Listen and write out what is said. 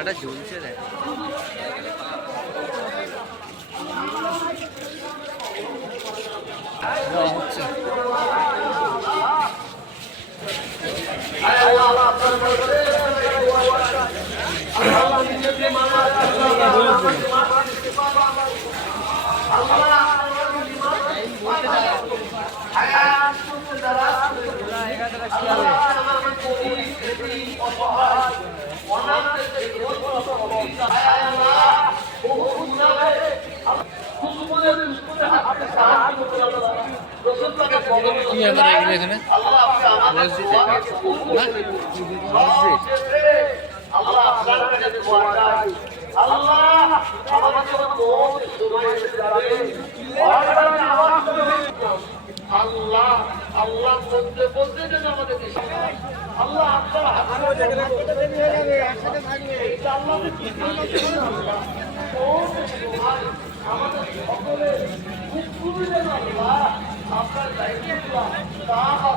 খেলাটা ঝুলছে দেখ। হচ্ছে কি ব্যাপার এখানে মসজিদ আল্লাহ আল্লাহ বলতে বলতে যেন আমাদের আল্লাহ আমাদের সকলের আপনার দায়িত্ব আল্লাহ